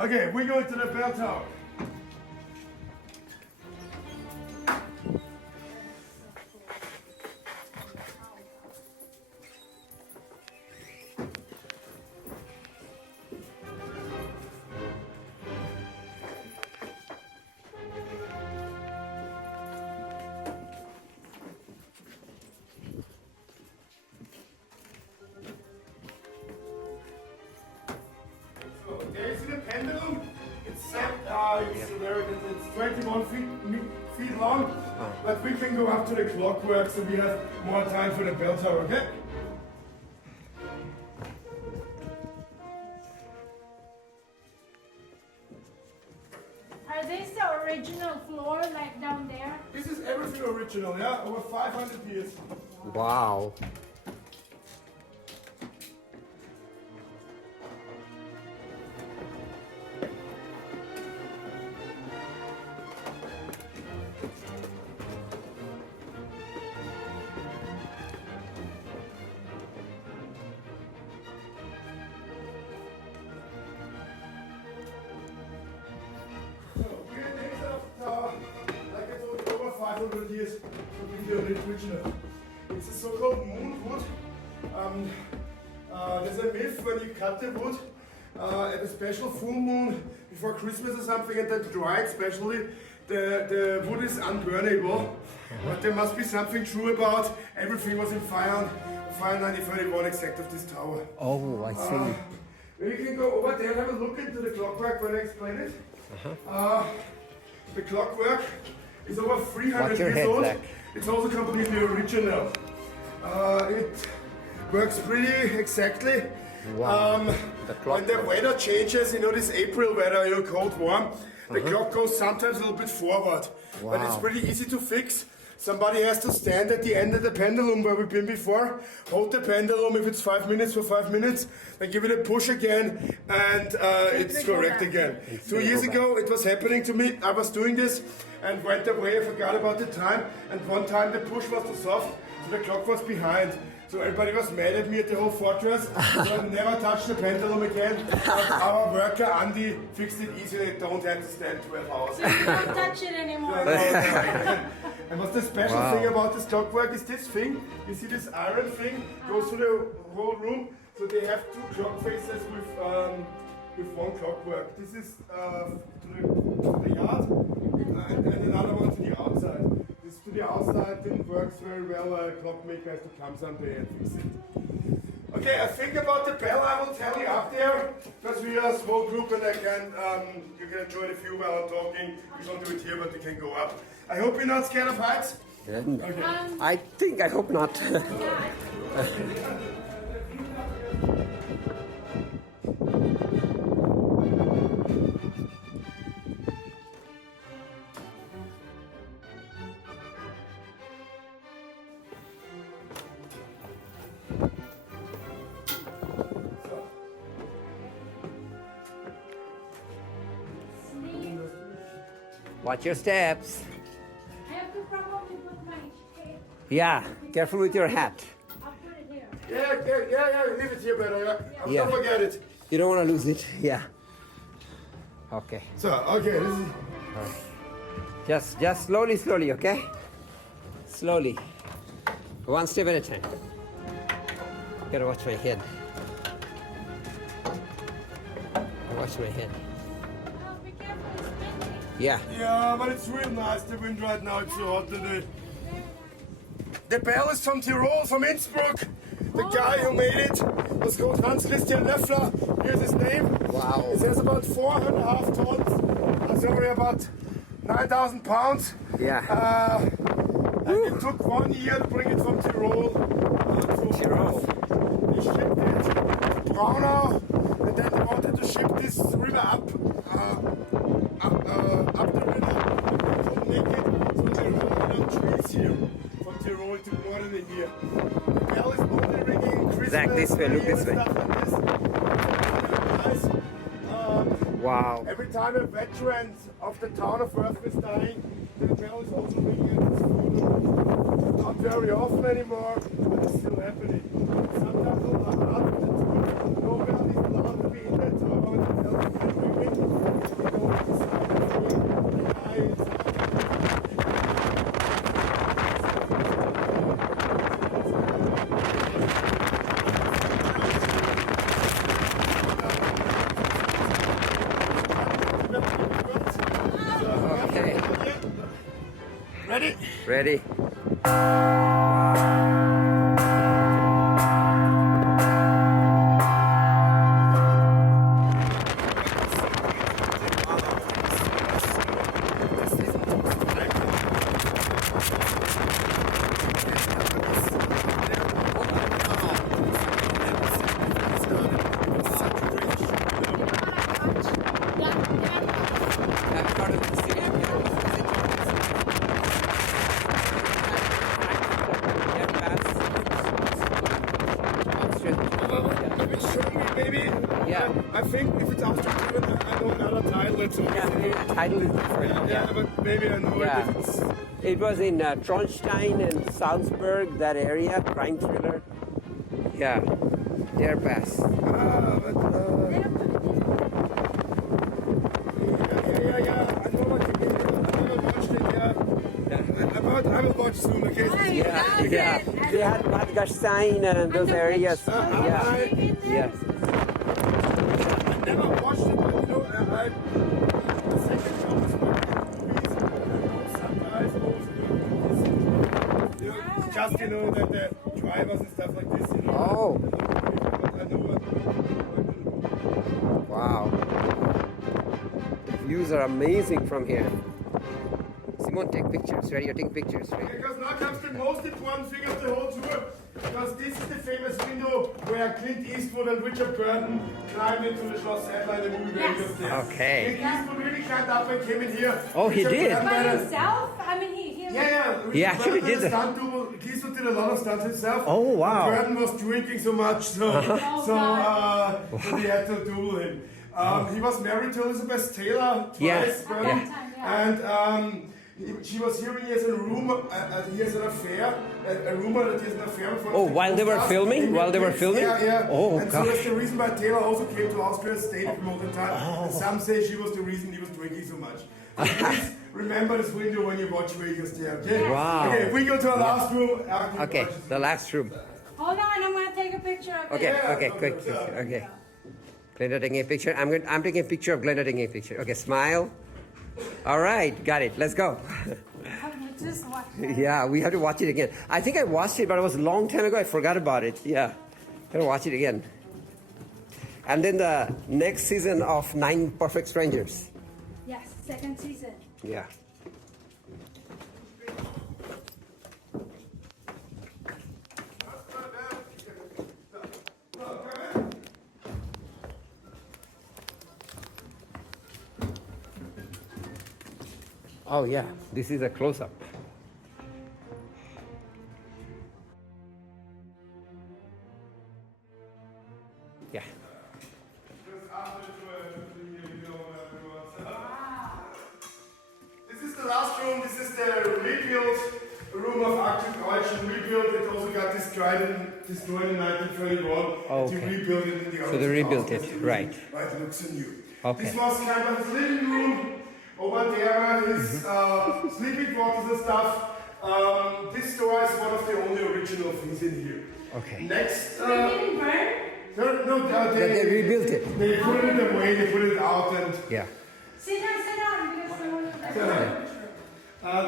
Okay, we go to the bell tower. There is the pendulum. It's set. It's 21 feet long, but we can go up to the clockwork, so we have more time for the bell tower. Okay. Are these the original floor, like down there? This is everything original. Yeah, over 500 years. Wow. Like I told you, over 500 years to be the original. It's a so-called moon wood. There's a myth when you cut the wood at a special full moon before Christmas or something, and then dry it especially, the wood is unburnable. But there must be something true about everything was in fire 1931 exact of this tower. Oh, I see. We can go over there and have a look into the clockwork when I explain it. The clockwork is over 300 Watch your years head old. back. It's also completely original. It works pretty exactly. Wow. When the weather changes, you know, this April weather, you know, cold, warm, the clock goes sometimes a little bit forward. But it's Wow. pretty easy to fix. Somebody has to stand at the end of the pendulum where we've been before, hold the pendulum if it's 5 minutes for 5 minutes, then give it a push again, and it's correct again. 2 years ago it was happening to me. I was doing this and went away, I forgot about the time, and one time the push was too soft, so the clock was behind. So everybody was mad at me at the whole fortress, so I never touched the pendulum again. But our worker, Andy, fixed it easily, don't have to stand 12 hours. So you don't touch it anymore. And what's the special thing about this clockwork is this thing. You see this iron thing goes through the whole room. So they have two clock faces with one clockwork. This is to the yard and another one to the outside. This to the outside didn't work very well. A clockmaker has to come someday and fix it. Okay, I think about the bell I will tell you up there, because we are a small group and you can enjoy the view while I'm talking. We don't do it here, but you can go up. I hope you're not scared of heights. Okay. I hope not. Watch your steps. I have to probably put my head. Yeah, careful with your hat. I'll put it here. Yeah, leave it here better. Yeah. Don't forget it. You don't want to lose it. Yeah. Okay. So, okay, this is... Just slowly, okay? Slowly. One step at a time. Gotta watch my head. Watch my head. Oh, be careful, it's windy. Yeah. Yeah, but it's real nice, the wind right now, it's so hot today. The bell is from Tyrol, from Innsbruck. The guy who made it was called Hans Christian Löffler. Here's his name. Wow. It has about 4.5 tons. Sorry, about 9,000 pounds. Yeah. And it took 1 year to bring it from Tyrol to Tyrol. They shipped it to Braunau, and then they wanted to ship this river up the river. They couldn't make it, so they rolled it on trees here from Tyrol. It took more than a year. The bell is only ringing Christmas. Zach, this way, look New Year, this way. Stuff like this. It's nice. Wow. Every time a veteran of the town of Werfen is dying, the bell is also ringing at this photo. Not very often anymore, but it's still happening. Sometimes a lot of the tour, nobody is allowed to be in that tower when the bell is ringing. Ready? Maybe. Yeah. I think if it's after I know another title. It's Title is different. yeah, but maybe I know Yeah. it. If it's, It was in Tronstein and Salzburg, that area, crime thriller. Yeah, Der Pass. but, yeah. I know what you mean. I never watched it. Yeah. I will watch soon. Okay. Yeah. They had Bad Gastein and those areas. Yeah. Yes. I never watched it, but you know, the second film is movies. I know some guys also do this. You know, just you know that the drivers and stuff like this. You know. Oh. I know what. Wow. Views are amazing from here. Simon, take pictures. Ready? You're taking pictures, right? Because now comes the most important thing of the whole tour. Because this is the famous window where Clint Eastwood and Richard Burton climbed into the Schloss Headline, the movie where he was there. Okay. Clint Eastwood really climbed up and came in here. Oh, he Richard did? Burton By had a- himself? I mean, he Yeah. He actually did that. Stunt double. Clint Eastwood did a lot of stunts himself. Oh, wow. Burton was drinking so much, so so they had to double him. He was married to Elizabeth Taylor twice, Yeah. Burton, Yeah. and she was here. He has a rumor. He has an affair. A rumor that he has an affair. Oh, while they were filming? While they were filming? Yeah. Oh, and gosh. so that's the reason why Taylor also came to Austria and stayed with him all the time. And some say she was the reason he was drinking so much. Please remember this window when you watch Vegas there, okay? Wow. Okay, if we go to our last room. Okay, the last room. Hold on, I'm gonna take a picture of Okay, it. okay, quick. Okay. Glenda taking a picture. I'm taking a picture of Glenda taking a picture. Okay, smile. All right, got it. Let's go. Just watch it. Yeah, we have to watch it again. I think I watched it, but it was a long time ago. I forgot about it. Yeah, gotta watch it again. And then the next season of 9 Perfect Strangers. Yes, second season. Yeah. Oh yeah, this is a close-up. Yeah. This is the last room. This is the rebuilt room of Arctic Deutschen. Rebuilt. It also got destroyed in 1931. Oh, They okay. rebuilt it in the So they rebuilt it, house. right. Right, it looks new. Okay. This was kind of his living room. Over there, his sleeping quarters and stuff. This door is one of the only original things in here. Okay. Next, It didn't burn? They rebuilt it. They put it away. They put it out and. Yeah. Sit down, because someone.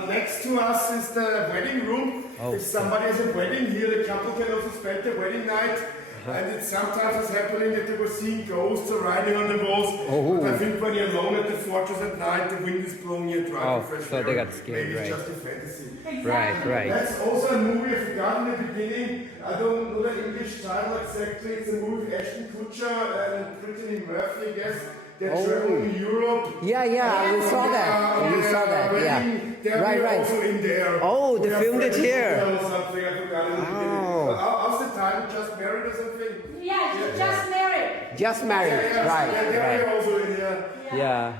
Next to us is the wedding room. Oh. If somebody has a wedding here, the couple can also spend the wedding night. And it sometimes is happening that they were seeing ghosts or riding on the walls. Oh. But I think when you're alone at the fortress at night, the wind is blowing you dry. Oh, fresh so air. they got scared, Maybe right. it's just a fantasy. Right. That's also a movie I forgot in the beginning. I don't know the English title exactly. It's a movie with Ashton Kutcher and Brittany Murphy, I guess. They're traveling in Europe. Yeah, we saw that. We saw that. Yeah. They're Right. also in there. Oh, they We are filmed it friends here. or something. I forgot in the beginning. Oh. But how's the title? Just Married or something? Yeah, just married. Just married. They're Right. also in here. Yeah.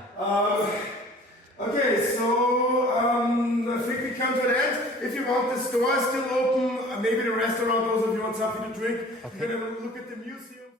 Okay, so I think we come to the end. If you want, the store is still open. Maybe the restaurant also, if you want something to drink. You can have a look at the museum.